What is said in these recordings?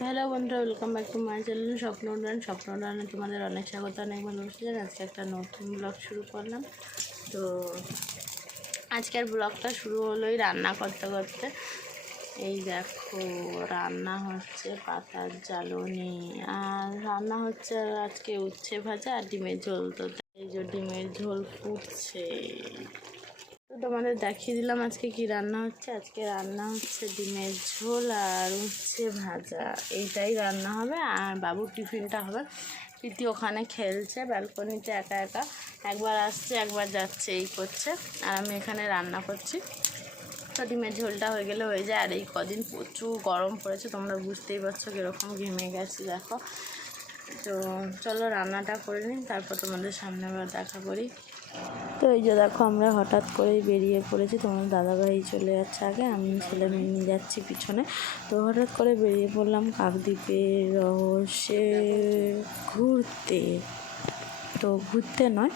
Hello বন্ধুরা welcome back to my channel স্বপ্ন উন্নয়ন, স্বপ্ন উন্নয়নে তোমাদের অনেক স্বাগত, অনেক ভালোবাসা। আজকে একটা নতুন ব্লগ শুরু করলাম। তো আজকের ব্লগটা শুরু হলোই রান্না করতে করতে। এই দেখো, রান্না হচ্ছে পাতার জ্বালনি, আর রান্না হচ্ছে আজকে উচ্ছে ভাজা আর ডিমের ঝোল। তো এই যে ডিমের ঝোল ফুটছে। তোমাদের দেখিয়ে দিলাম আজকে কি রান্না হচ্ছে। আজকে রান্না হচ্ছে ডিমের ঝোল আর উচ্ছে ভাজা। এইটাই রান্না হবে আর বাবুর টিফিনটা হবে। প্রীতি ওখানে খেলছে, ব্যালকনিতে একা একা। একবার আসছে, একবার যাচ্ছে, এই করছে। আর আমি এখানে রান্না করছি। তো ডিমের ঝোলটা হয়ে গেলে হয়ে যায়। আর এই কদিন প্রচুর গরম পড়েছে, তোমরা বুঝতেই পারছ কীরকম ঘেমে গেছি, দেখো। তো চলো রান্নাটা করে নিন তারপর তোমাদের সামনে আবার দেখা করি। তো এই যে দেখো, আমরা হঠাৎ করেই বেরিয়ে পড়েছি। তোমার দাদাভাই চলে যাচ্ছে আগে, আমি ছেলে নিয়ে যাচ্ছি পিছনে। তো হঠাৎ করে বেরিয়ে পড়লাম কাকদ্বীপের রহস্যে ঘুরতে। তো ঘুরতে নয়।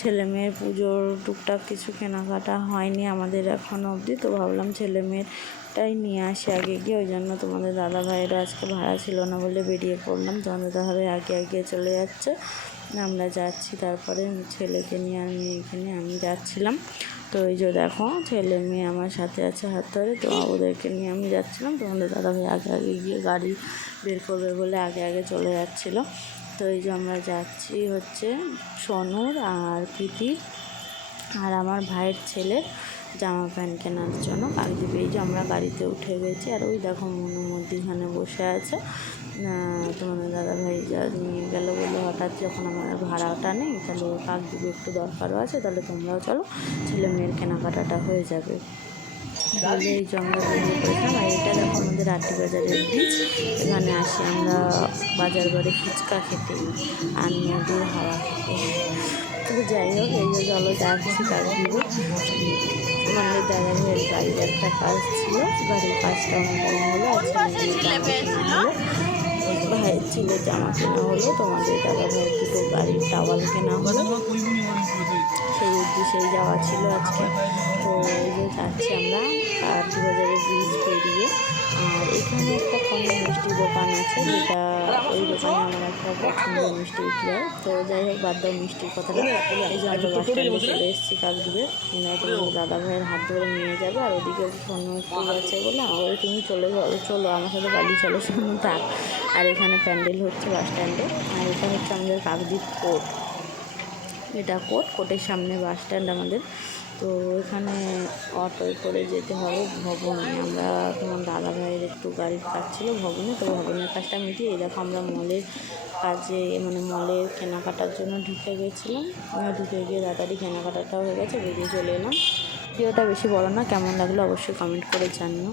ছেলে মেয়ের পুজোর টুকটাক কিছু কেনাকাটা হয়নি আমাদের এখনও অবধি। তো ভাবলাম ছেলে মেয়েরটাই নিয়ে আসি আগে গিয়ে। ওই জন্য তোমাদের দাদা ভাইয়েরা আজকে ভাড়া ছিল না বলে বেরিয়ে পড়লাম। তোমাদের দাদা ভাই আগে আগে চলে যাচ্ছে। আমরা যাচ্ছি তারপরে ছেলেকে নিয়ে আর মেয়েকে নিয়ে আমি যাচ্ছিলাম। তো এই যে দেখো, ছেলে মেয়ে আমার সাথে আছে হাত ধরে। তো ওদেরকে নিয়ে আমি যাচ্ছিলাম। তোমাদের দাদা ভাই আগে আগে গিয়ে গাড়ি বের করবে বলে আগে আগে চলে যাচ্ছিল। তো এই যে আমরা যাচ্ছি হচ্ছে সনুর আর প্রীতি আর আমার ভাইয়ের ছেলে জামা প্যান্ট কেনার জন্য। কাকদ্বীপে এই যে আমরা গাড়িতে উঠে গেছি আর ওই দেখো মনের মধ্যে এখানে বসে আছে। তোমাদের দাদা ভাই যা নিয়ে গেল বলে হঠাৎ যখন আমার ভাড়াটা নেই, তাহলে কাকদ্বীপে একটু দরকারও আছে, তাহলে তোমরাও চলো, ছেলে মেয়ের কেনাকাটাটা হয়ে যাবে। বলে এই জঙ্গলে পড়েছিলাম আর এটা দেখো আমাদের আটি বাজারের বীজ এখানে আসি আমরা বাজার বাড়ি ফুচকা খেতে আর নদীর হাওয়া খেতে। তো যাই হোক এই যে চলো যাচ্ছি কাকদ্বীপে আমাদের দাদা ভাইয়ের বাড়ির একটা কাজ ছিল বাড়ির কাজটা অনেক হলো আর ভাইয়ের ছেলে জামা কেনা হলো, তোমাদের দাদা ভাই দুটো গাড়ির টাওয়াল কেনা হলো। সেই উদ্দেশ্যেই যাওয়া ছিল আজকে। তো এই যে যাচ্ছি আমরা, আর দু হাজারের ব্রিজ পেরিয়ে। আর এখানে একটা কম মিষ্টি দোকান আছে যেটা ওই দোকানে আমার একটা পছন্দের মিষ্টি উঠলে। তো যাই হোক বাদ দাও মিষ্টির কথাটা। এই যে আমরা বাস স্ট্যান্ডে চলে এসেছি কাকদ্বীপে দাদা ভাইয়ের হাত ধরে নিয়ে যাবে আর ওদিকে সোনু একটু আছে বলে আমাদের তুমি চলে যাও চলো আমার সাথে বাড়ি চলো সোনু থাক। আর এখানে প্যান্ডেল হচ্ছে বাস স্ট্যান্ডে আর এটা হচ্ছে আমাদের কাকদ্বীপ কোর্ট। এটা কোর্ট কোর্টের সামনে বাস স্ট্যান্ড আমাদের। তো এখানে অটোয় করে যেতে হবে ভবনে। আমরা তোমার দাদা ভাইয়ের একটু গাড়ির কাজ ছিল ভবনে, তো ভবনের কাজটা মিটিয়ে দেখো আমরা মলের কাজে মানে মলের কেনাকাটার জন্য ঢুকে গেছিলাম। ঢুকে গিয়ে তাড়াতাড়ি কেনাকাটাটাও হয়ে গেছে, বেরিয়ে চলে এলাম। ভিডিওটা বেশি বলো না, কেমন লাগল অবশ্যই কমেন্ট করে জানিও।